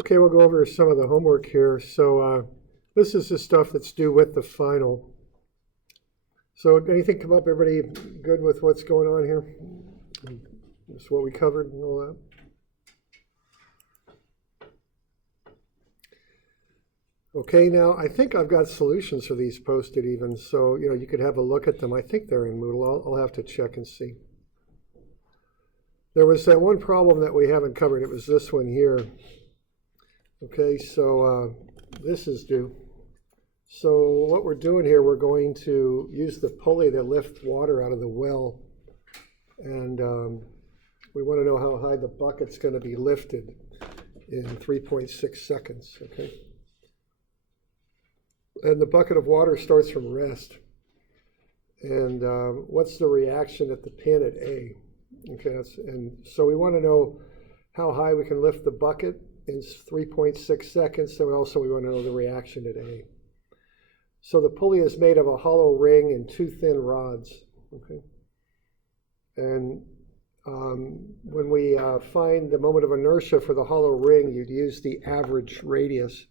Okay, we'll go over some of the homework here. So this is the stuff that's due with the final. So anything come up? Everybody good with what's going on here? Just what we covered and all that? Okay, now I think I've got solutions for these posted even, so you could have a look at them. I think they're in Moodle. I'll have to check and see. There was that one problem that we haven't covered. It was this one here. Okay, so this is due. So what we're doing here, we're going to use the pulley to lift water out of the well, and we want to know how high the bucket's going to be lifted in 3.6 seconds. Okay. And the bucket of water starts from rest. And what's the reaction at the pin at A? Okay, and so we want to know how high we can lift the bucket in 3.6 seconds. And also we want to know the reaction at A. So the pulley is made of a hollow ring and two thin rods. Okay. And when we find the moment of inertia for the hollow ring, you'd use the average radius,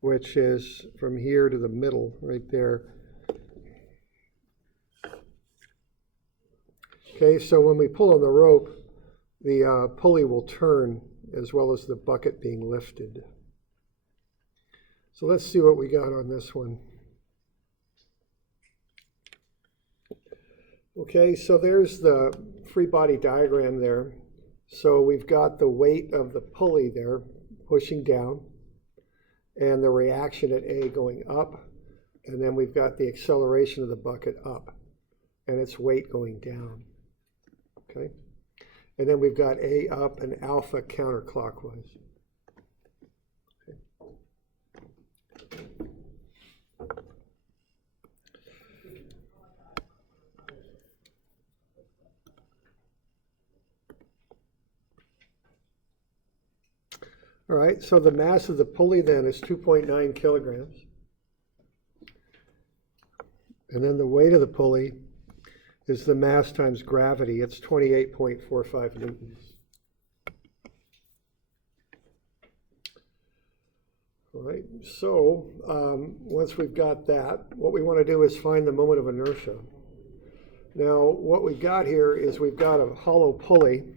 which is from here to the middle, right there. Okay, so when we pull on the rope, the pulley will turn as well as the bucket being lifted. So let's see what we got on this one. Okay, so there's the free body diagram there. So we've got the weight of the pulley there pushing down, and the reaction at A going up, and then we've got the acceleration of the bucket up, and its weight going down, okay? And then we've got A up and alpha counterclockwise. Okay. All right, so the mass of the pulley then is 2.9 kilograms. And then the weight of the pulley is the mass times gravity. It's 28.45 newtons. All right, so once we've got that, what we want to do is find the moment of inertia. Now, what we've got here is we've got a hollow pulley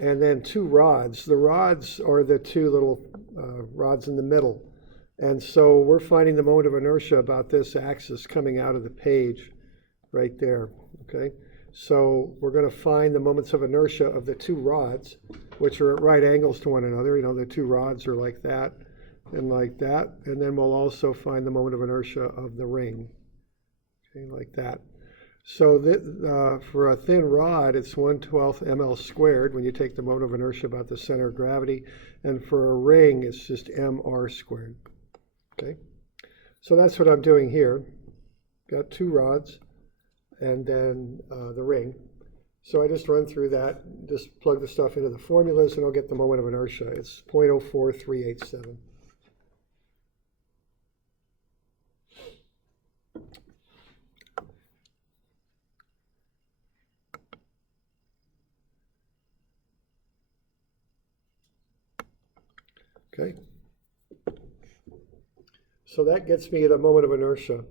and then two rods. The rods are the two little rods in the middle. And so we're finding the moment of inertia about this axis coming out of the page right there, okay? So we're going to find the moments of inertia of the two rods, which are at right angles to one another. The two rods are like that and like that. And then we'll also find the moment of inertia of the ring, okay, like that. So for a thin rod, it's 1/12 ml squared when you take the moment of inertia about the center of gravity. And for a ring, it's just mr squared. Okay, so that's what I'm doing here. Got two rods and then the ring. So I just run through that, just plug the stuff into the formulas, and I'll get the moment of inertia. It's 0.04387. Okay. So that gets me the moment of inertia.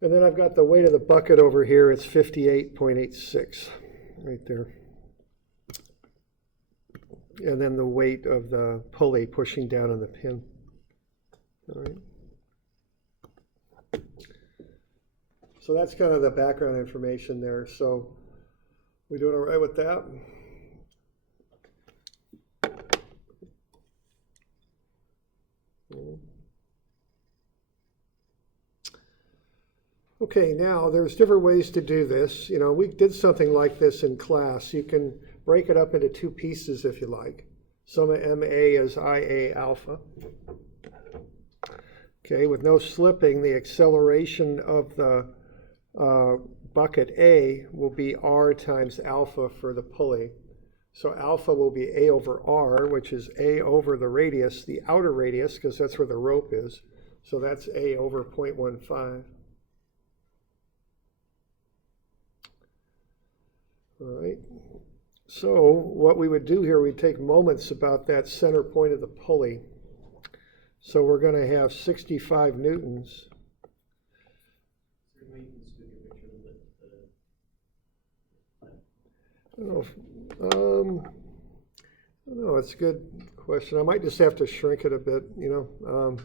And then I've got the weight of the bucket over here. It's 58.86 right there. And then the weight of the pulley pushing down on the pin. All right. So that's kind of the background information there. So we doing all right with that? Okay, now there's different ways to do this. We did something like this in class. You can break it up into two pieces if you like. Sum of MA is IA alpha. Okay, with no slipping, the acceleration of the bucket A will be R times alpha for the pulley. So alpha will be A over R, which is A over the radius, the outer radius, because that's where the rope is. So that's A over 0.15. All right. So what we would do here, we'd take moments about that center point of the pulley. So we're going to have 65 newtons. I don't know, it's a good question. I might just have to shrink it a bit, because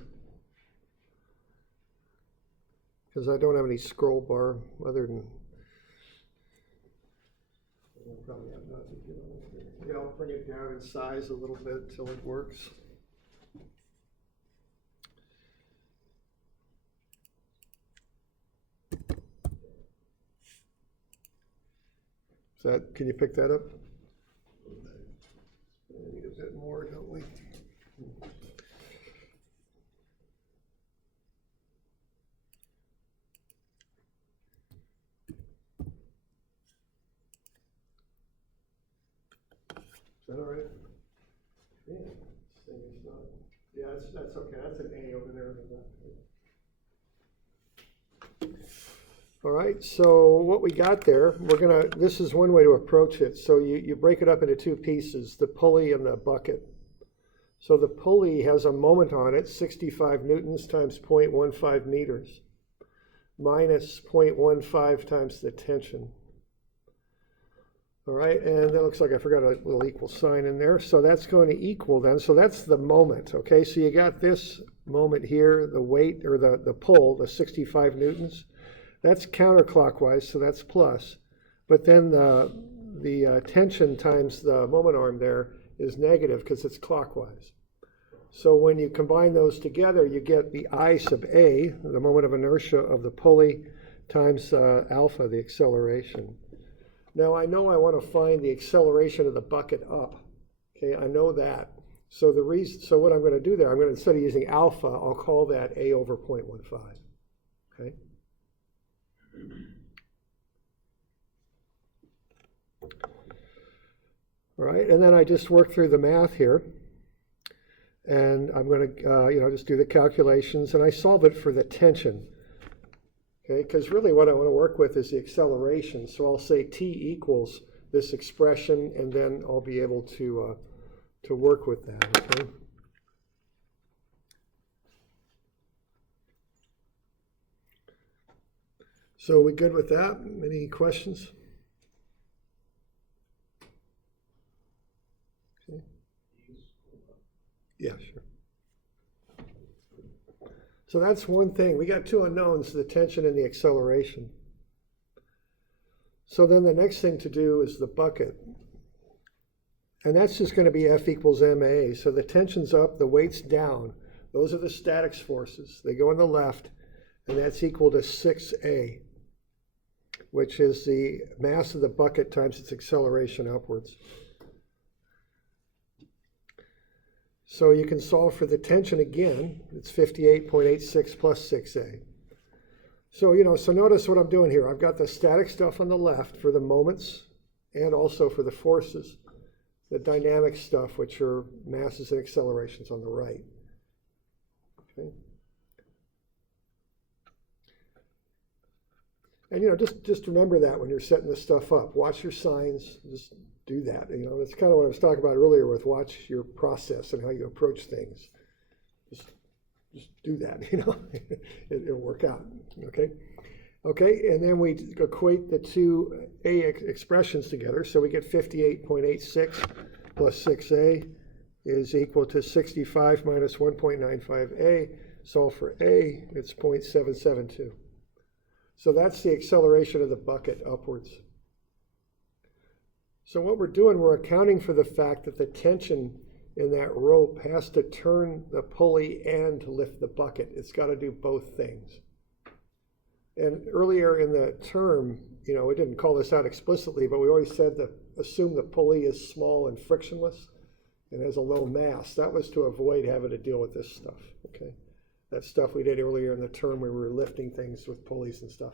I don't have any scroll bar other than. Probably have nothing. Yeah, I'll bring it down in size a little bit till it works. Can you pick that up? We need a bit more, don't we? Is that all right? Yeah, it's not. Yeah, that's okay. That's an A over there. All right, so what we got there, this is one way to approach it. So you break it up into two pieces, the pulley and the bucket. So the pulley has a moment on it, 65 newtons times 0.15 meters, minus 0.15 times the tension. All right, and that looks like I forgot a little equal sign in there. So that's going to equal then, so that's the moment, okay? So you got this moment here, the weight, or the pull, the 65 newtons. That's counterclockwise, so that's plus. But then the tension times the moment arm there is negative because it's clockwise. So when you combine those together, you get the I sub A, the moment of inertia of the pulley, times alpha, the acceleration. Now I know I want to find the acceleration of the bucket up. Okay, I know that. So what I'm going to do there, I'm going to, instead of using alpha, I'll call that A over 0.15. Okay. All right, and then I just work through the math here. And I'm going to, just do the calculations, and I solve it for the tension. Okay, because really what I want to work with is the acceleration. So I'll say t equals this expression, and then I'll be able to work with that. Okay. So we good with that? Any questions? Okay. Yeah, sure. So that's one thing. We got two unknowns, the tension and the acceleration. So then the next thing to do is the bucket. And that's just going to be F equals ma. So the tension's up, the weight's down. Those are the statics forces. They go on the left, and that's equal to 6a, which is the mass of the bucket times its acceleration upwards. So you can solve for the tension again. It's 58.86 plus 6a. So, so notice what I'm doing here. I've got the static stuff on the left for the moments and also for the forces. The dynamic stuff, which are masses and accelerations, on the right. Okay. And, just remember that when you're setting this stuff up. Watch your signs. Just do that. That's kind of what I was talking about earlier with watch your process and how you approach things. Just do that, it'll work out, okay? Okay, and then we equate the two A expressions together. So we get 58.86 plus 6A is equal to 65 minus 1.95A. Solve for A, it's 0.772. So that's the acceleration of the bucket upwards. So what we're doing, we're accounting for the fact that the tension in that rope has to turn the pulley and lift the bucket. It's got to do both things. And earlier in the term, we didn't call this out explicitly, but we always said that assume the pulley is small and frictionless and has a low mass. That was to avoid having to deal with this stuff, okay? That stuff we did earlier in the term where we were lifting things with pulleys and stuff.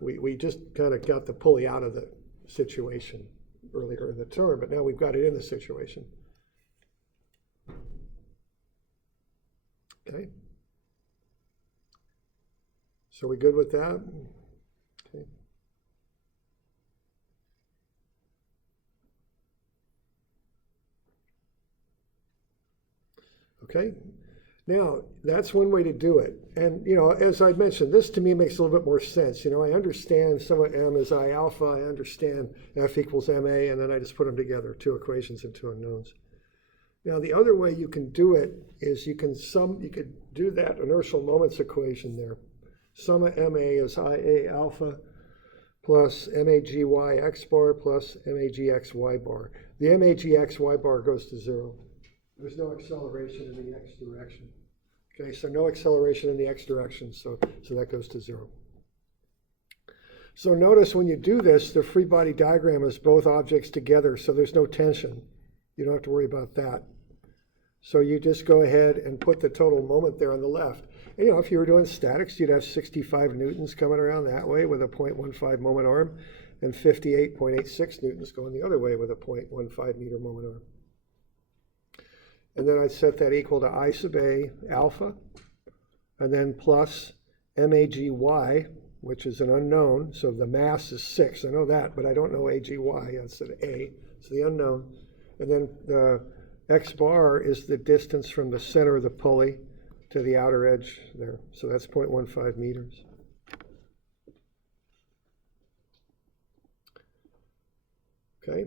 We just kind of got the pulley out of the situation earlier in the term, but now we've got it in the situation. Okay. So we good with that? Okay. Okay? Now, that's one way to do it. And, as I mentioned, this to me makes a little bit more sense. I understand some of M is I alpha, I understand F equals MA, and then I just put them together, two equations and two unknowns. Now, the other way you can do it is you could do that inertial moments equation there. Sum of MA is IA alpha plus MAGY x bar plus MAGX y bar. The MAGX y bar goes to 0. There's no acceleration in the x direction. Okay, so no acceleration in the x direction, so that goes to 0. So notice when you do this, the free body diagram is both objects together, so there's no tension. You don't have to worry about that. So you just go ahead and put the total moment there on the left. And, if you were doing statics, you'd have 65 newtons coming around that way with a 0.15 moment arm, and 58.86 newtons going the other way with a 0.15 meter moment arm. And then I'd set that equal to I sub A alpha, and then plus MAGY, which is an unknown. So the mass is 6. I know that, but I don't know AGY. That's an A. It's the unknown. And then the X bar is the distance from the center of the pulley to the outer edge there. So that's 0.15 meters. Okay.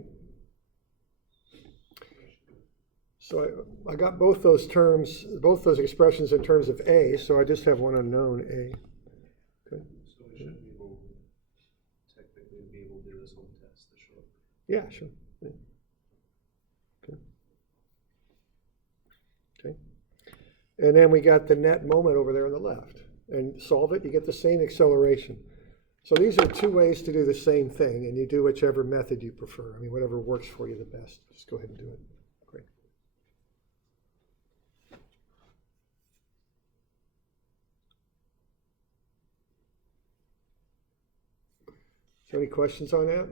So I got both those terms, both those expressions in terms of A, so I just have one unknown A. Okay. So we should be able, technically be able to do this on the test, the short. Yeah, sure. Yeah. Okay. Okay. And then we got the net moment over there on the left. And solve it, you get the same acceleration. So these are two ways to do the same thing, and you do whichever method you prefer. I mean, whatever works for you the best. Just go ahead and do it. Great. So any questions on that?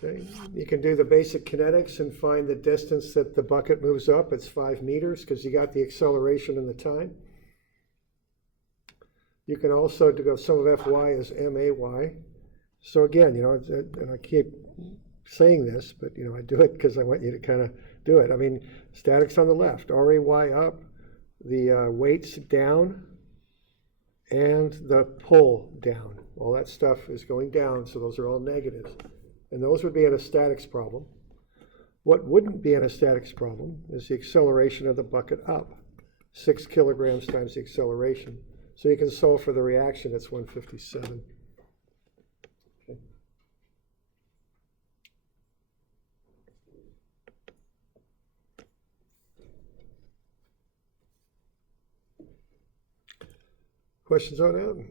Okay. You can do the basic kinetics and find the distance that the bucket moves up. It's 5 meters because you got the acceleration and the time. You can also go sum of Fy is MAY. So again, and I keep saying this, but I do it because I want you to kind of do it. I mean, statics on the left, RAY up, the weights down, and the pull down. All that stuff is going down, so those are all negatives. And those would be in a statics problem. What wouldn't be in a statics problem is the acceleration of the bucket up. 6 kilograms times the acceleration. So you can solve for the reaction, it's 157. Okay. Questions on that?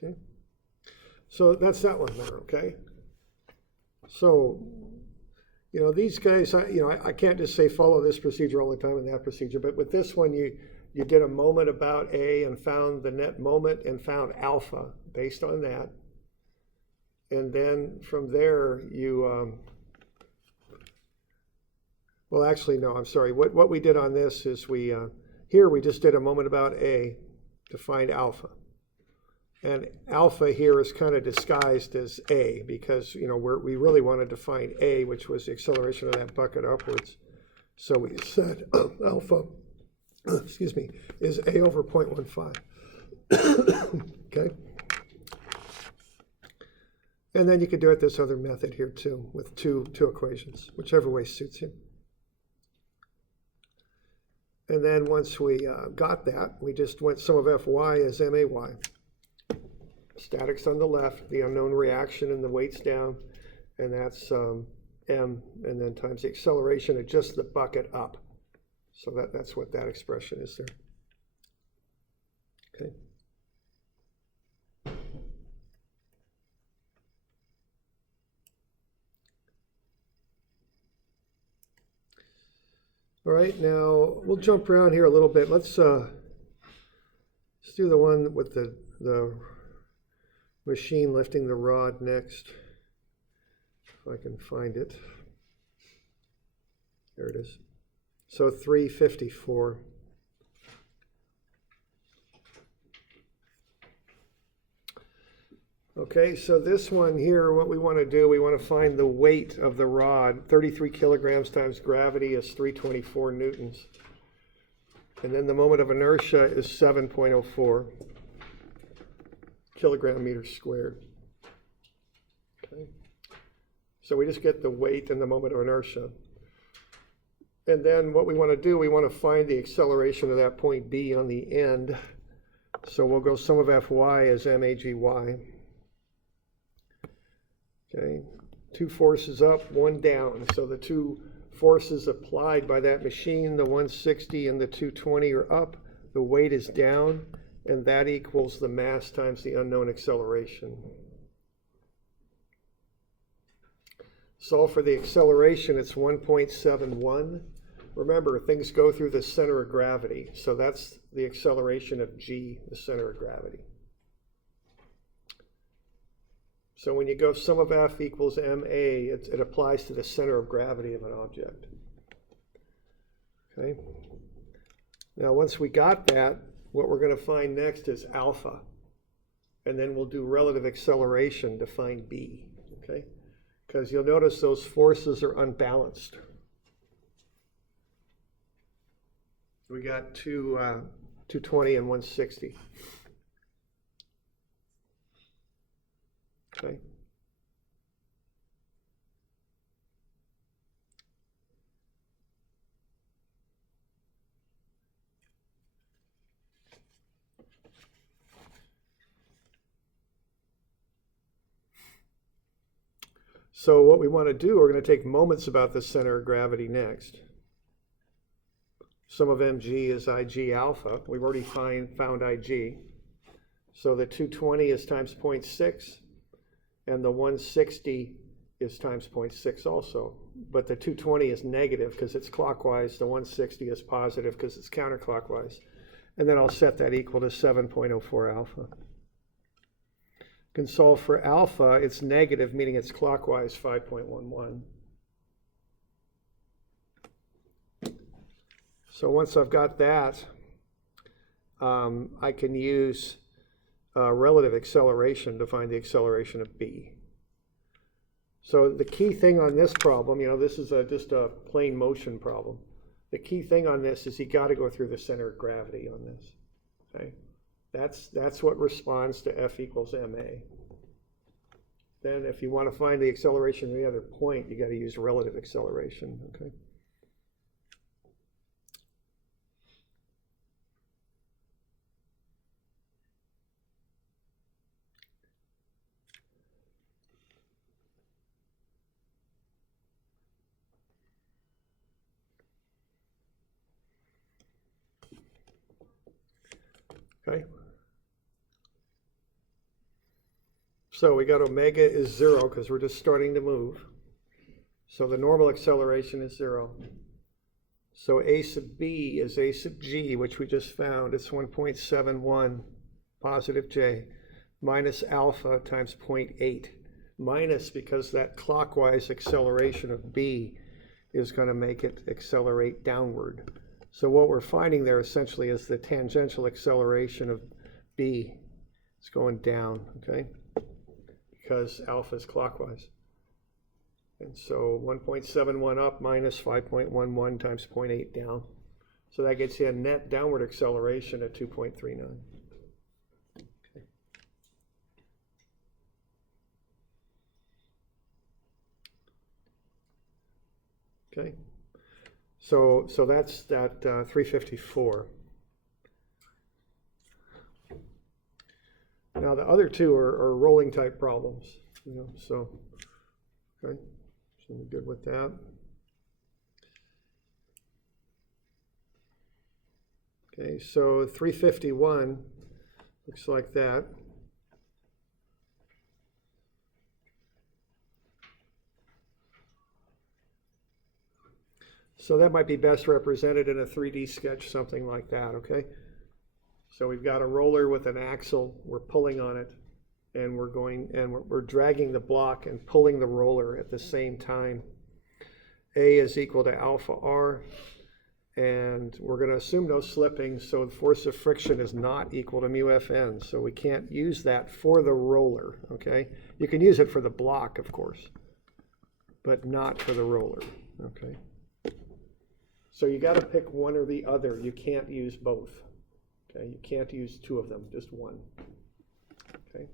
Okay, so that's that one there, okay? So, these guys, I can't just say follow this procedure all the time and that procedure, but with this one, you did a moment about A and found the net moment and found alpha based on that. And then from there, you, well, actually, no, I'm sorry. What we did on this is here we just did a moment about A to find alpha. And alpha here is kind of disguised as A because, we really wanted to find A, which was the acceleration of that bucket upwards. So we said alpha, excuse me, is A over 0.15. Okay. And then you could do it this other method here too, with two equations, whichever way suits you. And then once we got that, we just went sum of Fy as MAY. Statics on the left, the unknown reaction and the weights down, and that's M, and then times the acceleration of just the bucket up. So that's what that expression is there. Okay. All right, now we'll jump around here a little bit. Let's do the one with the machine lifting the rod next, if I can find it. There it is. So 354. Okay, so this one here, what we want to do, we want to find the weight of the rod. 33 kilograms times gravity is 324 newtons. And then the moment of inertia is 7.04 kilogram meters squared. Okay. So we just get the weight and the moment of inertia. And then what we want to do, we want to find the acceleration of that point B on the end. So we'll go sum of Fy as magy. Okay, two forces up, one down. So the two forces applied by that machine, the 160 and the 220 are up, the weight is down, and that equals the mass times the unknown acceleration. Solve for the acceleration, it's 1.71. Remember, things go through the center of gravity, so that's the acceleration of g, the center of gravity. So when you go sum of F equals ma, it applies to the center of gravity of an object. Okay. Now once we got that, what we're going to find next is alpha. And then we'll do relative acceleration to find b. Okay. Because you'll notice those forces are unbalanced. We got 220 and 160. Okay. So what we want to do, we're going to take moments about the center of gravity next. Sum of mg is ig alpha. We've already found ig. So the 220 is times 0.6. And the 160 is times 0.6 also. But the 220 is negative because it's clockwise. The 160 is positive because it's counterclockwise. And then I'll set that equal to 7.04 alpha. You can solve for alpha. It's negative, meaning it's clockwise, 5.11. So once I've got that, I can use relative acceleration to find the acceleration of b. So the key thing on this problem, this is just a plane motion problem. The key thing on this is you got to go through the center of gravity on this. Okay, that's what responds to F equals ma. Then if you want to find the acceleration of the other point, you got to use relative acceleration. Okay. Okay. So we got omega is 0 because we're just starting to move. So the normal acceleration is 0. So a sub b is a sub g, which we just found. It's 1.71 positive j minus alpha times 0.8. Minus because that clockwise acceleration of b is going to make it accelerate downward. So what we're finding there essentially is the tangential acceleration of b is going down, okay? Because alpha is clockwise. And so 1.71 up minus 5.11 times 0.8 down. So that gets you a net downward acceleration at 2.39. Okay. So that's that 354. Now the other two are rolling type problems, so okay, so we're good with that. Okay, so 351 looks like that. So that might be best represented in a 3D sketch, something like that, okay? So we've got a roller with an axle, we're pulling on it, and we're dragging the block and pulling the roller at the same time. A is equal to alpha R. And we're going to assume no slipping, so the force of friction is not equal to mu Fn. So we can't use that for the roller, okay? You can use it for the block, of course, but not for the roller, okay? So you got to pick one or the other. You can't use both, okay? You can't use two of them, just one, okay?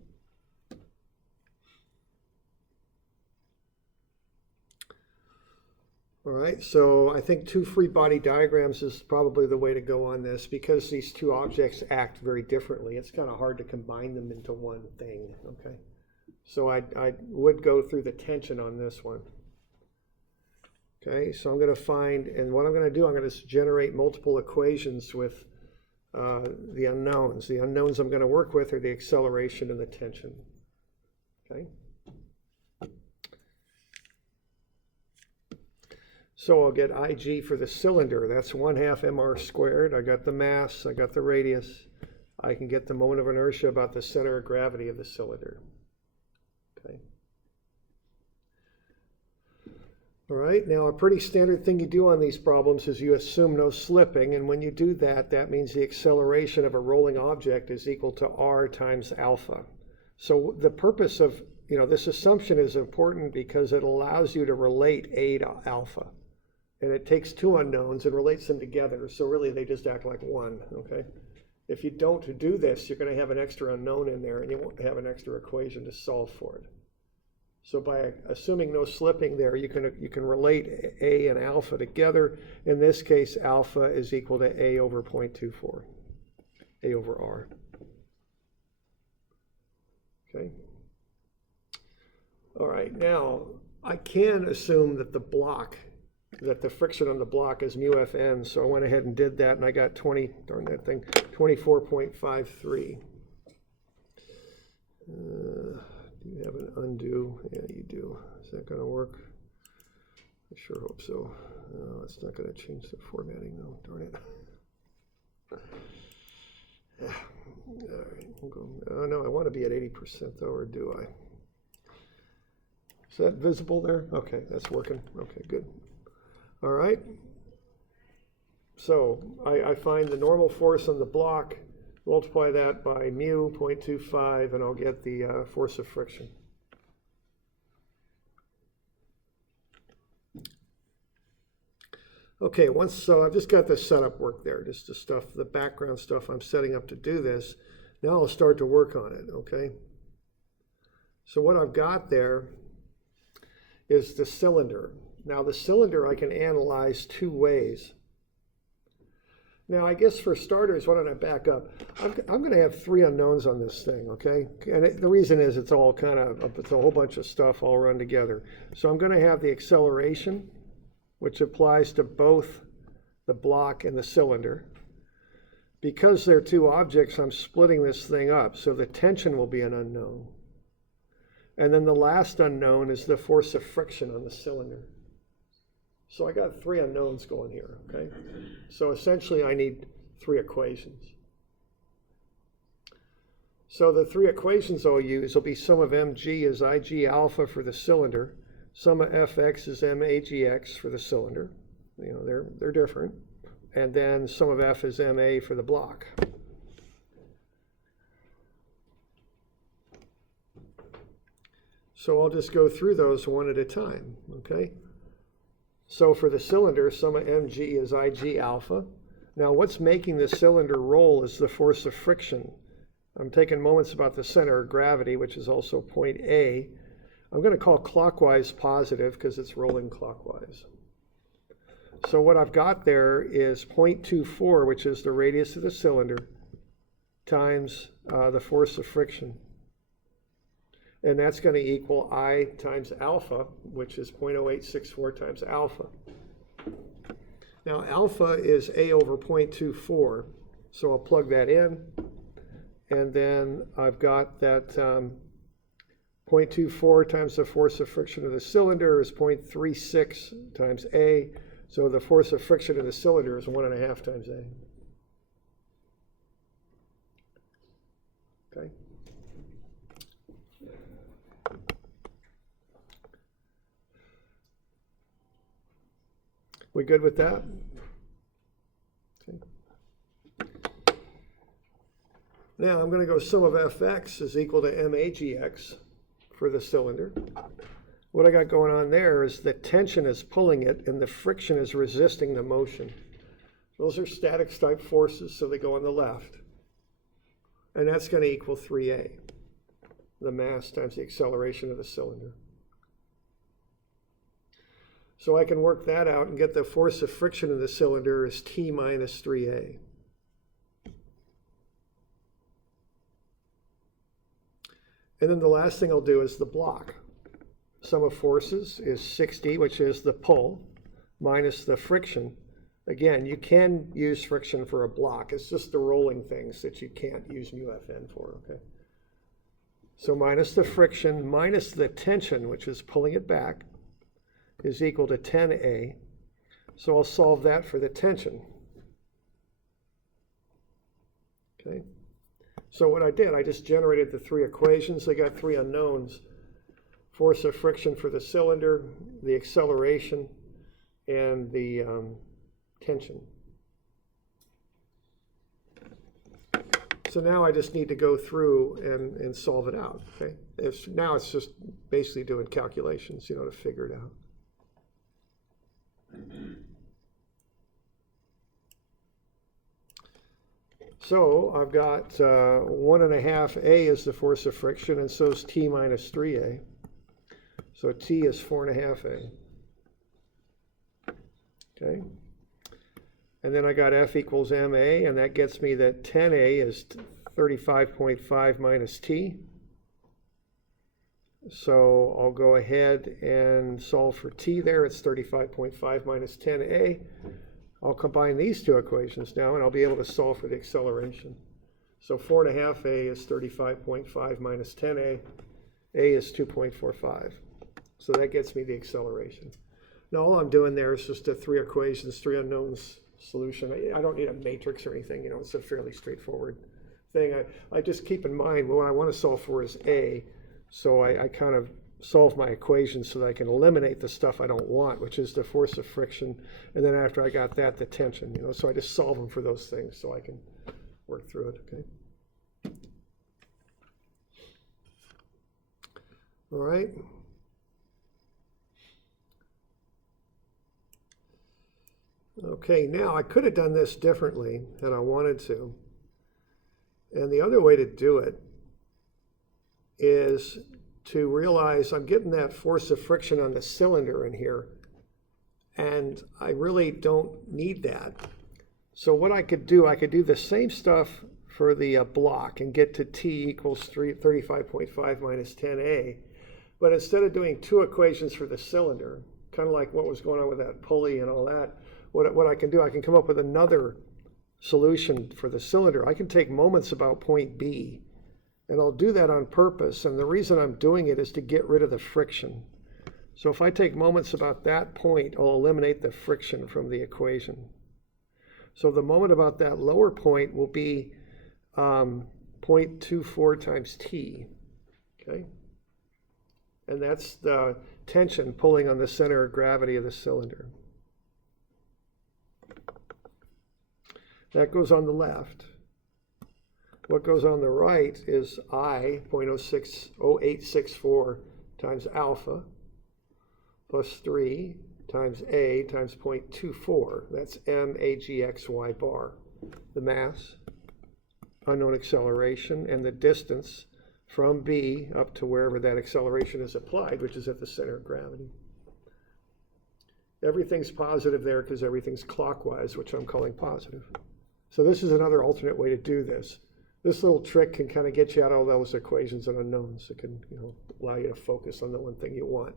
All right, so I think two free body diagrams is probably the way to go on this because these two objects act very differently. It's kind of hard to combine them into one thing, okay? So I would go through the tension on this one. Okay, so I'm going to find, and what I'm going to do, I'm going to generate multiple equations with the unknowns. The unknowns I'm going to work with are the acceleration and the tension, okay? So I'll get Ig for the cylinder. That's 1/2 mr squared. I got the mass, I got the radius. I can get the moment of inertia about the center of gravity of the cylinder. Okay. All right, now a pretty standard thing you do on these problems is you assume no slipping, and when you do that, that means the acceleration of a rolling object is equal to r times alpha. So the purpose of, this assumption is important because it allows you to relate A to alpha. And it takes two unknowns and relates them together. So really they just act like one, okay? If you don't do this, you're going to have an extra unknown in there and you won't have an extra equation to solve for it. So by assuming no slipping there, you can relate A and alpha together. In this case, alpha is equal to A over 0.24, A over R. Okay. All right, now I can assume that the friction on the block is mu Fn, so I went ahead and did that, and I got 24.53. Do you have an undo? Yeah, you do. Is that going to work? I sure hope so. No, it's not going to change the formatting, though. Darn it. All right, we'll go. Oh, no, I want to be at 80%, though, or do I? Is that visible there? Okay, that's working. Okay, good. All right. So I find the normal force on the block, multiply that by mu 0.25, and I'll get the force of friction. Okay, so I've just got the setup work there, just the background stuff I'm setting up to do this. Now I'll start to work on it, okay? So what I've got there is the cylinder. Now the cylinder I can analyze two ways. Now I guess for starters, why don't I back up? I'm going to have three unknowns on this thing, okay? And the reason is it's a whole bunch of stuff all run together. So I'm going to have the acceleration, which applies to both the block and the cylinder. Because they're two objects, I'm splitting this thing up, so the tension will be an unknown. And then the last unknown is the force of friction on the cylinder. So I got three unknowns going here, okay? So essentially I need three equations. So the three equations I'll use will be sum of mg is Ig alpha for the cylinder, sum of fx is magx for the cylinder. They're different. And then sum of f is ma for the block. So I'll just go through those one at a time, okay? So for the cylinder, sum of mg is Ig alpha. Now what's making the cylinder roll is the force of friction. I'm taking moments about the center of gravity, which is also point A. I'm going to call clockwise positive because it's rolling clockwise. So what I've got there is 0.24, which is the radius of the cylinder, times the force of friction. And that's going to equal I times alpha, which is 0.0864 times alpha. Now alpha is A over 0.24, so I'll plug that in. And then I've got that 0.24 times the force of friction of the cylinder is 0.36 times A. So the force of friction of the cylinder is 1.5 times A. Okay. We good with that? Okay. Now I'm going to go sum of Fx is equal to MAGX for the cylinder. What I got going on there is the tension is pulling it and the friction is resisting the motion. Those are static type forces, so they go on the left. And that's going to equal 3A, the mass times the acceleration of the cylinder. So I can work that out and get the force of friction in the cylinder is T minus 3A. And then the last thing I'll do is the block. Sum of forces is 60, which is the pull, minus the friction. Again, you can use friction for a block. It's just the rolling things that you can't use μFN for, okay? So minus the friction, minus the tension, which is pulling it back, is equal to 10A. So I'll solve that for the tension. Okay? So what I did, I just generated the three equations. I got three unknowns. Force of friction for the cylinder, the acceleration, and the tension. So now I just need to go through and solve it out. Okay? Now it's just basically doing calculations, to figure it out. So I've got 1.5A is the force of friction, and so is T minus 3A. So T is 4.5A. Okay. And then I got F equals MA, and that gets me that 10A is 35.5 minus T. So I'll go ahead and solve for T there. It's 35.5 minus 10A. I'll combine these two equations now, and I'll be able to solve for the acceleration. So 4.5A is 35.5 minus 10A. A is 2.45. So that gets me the acceleration. Now all I'm doing there is just a three equations, three unknowns solution. I don't need a matrix or anything. It's a fairly straightforward thing. I just keep in mind what I want to solve for is A. So I kind of solve my equations so that I can eliminate the stuff I don't want, which is the force of friction. And then after I got that, the tension. So I just solve them for those things so I can work through it. Okay. All right. Okay, now I could have done this differently had I wanted to. And the other way to do it is to realize I'm getting that force of friction on the cylinder in here, and I really don't need that. So what I could do the same stuff for the block and get to T equals 35.5 minus 10A, but instead of doing two equations for the cylinder, kind of like what was going on with that pulley and all that, what I can do, I can come up with another solution for the cylinder. I can take moments about point B, and I'll do that on purpose. And the reason I'm doing it is to get rid of the friction. So if I take moments about that point, I'll eliminate the friction from the equation. So the moment about that lower point will be 0.24 times T, okay? And that's the tension pulling on the center of gravity of the cylinder. That goes on the left. What goes on the right is I, 0.0864 times alpha, plus 3 times A times 0.24. That's MAGXY bar. The mass, unknown acceleration, and the distance from B up to wherever that acceleration is applied, which is at the center of gravity. Everything's positive there because everything's clockwise, which I'm calling positive. So this is another alternate way to do this. This little trick can kind of get you out of all those equations and unknowns. It can allow you to focus on the one thing you want.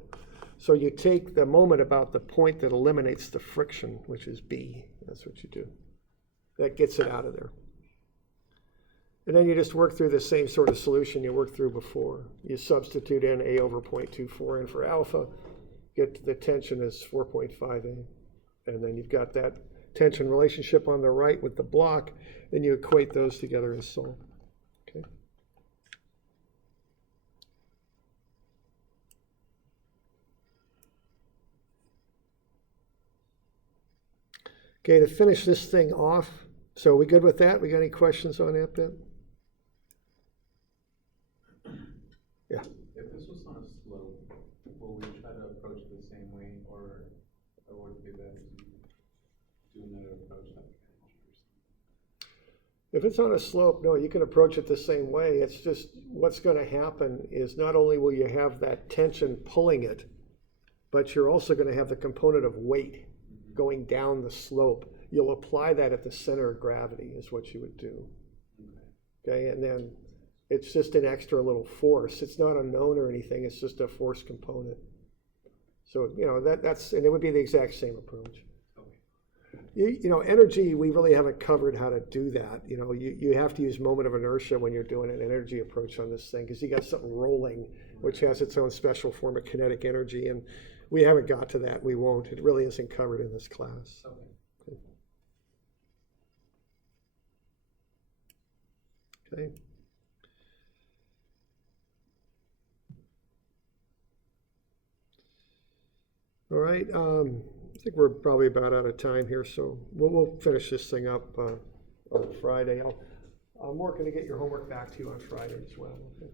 So you take the moment about the point that eliminates the friction, which is B. That's what you do. That gets it out of there. And then you just work through the same sort of solution you worked through before. You substitute in A over 0.24 in for alpha, get to the tension is 4.5A. And then you've got that tension relationship on the right with the block, and you equate those together and solve. Okay. Okay, to finish this thing off, so are we good with that? We got any questions on that bit? Yeah. If this was on a slope, will we try to approach it the same way, or would it be better to do another approach like If it's on a slope, no, you can approach it the same way. It's just what's going to happen is not only will you have that tension pulling it, but you're also going to have the component of weight going down the slope. You'll apply that at the center of gravity is what you would do. Okay, and then it's just an extra little force. It's not unknown or anything. It's just a force component. So, you know, that's, and it would be the exact same approach. You know, energy, we really haven't covered how to do that. You know, you have to use moment of inertia when you're doing an energy approach on this thing because you got something rolling, which has its own special form of kinetic energy. And we haven't got to that. We won't. It really isn't covered in this class. Okay. All right. I think we're probably about out of time here, so we'll finish this thing up on Friday. I'm working to get your homework back to you on Friday as well. Okay.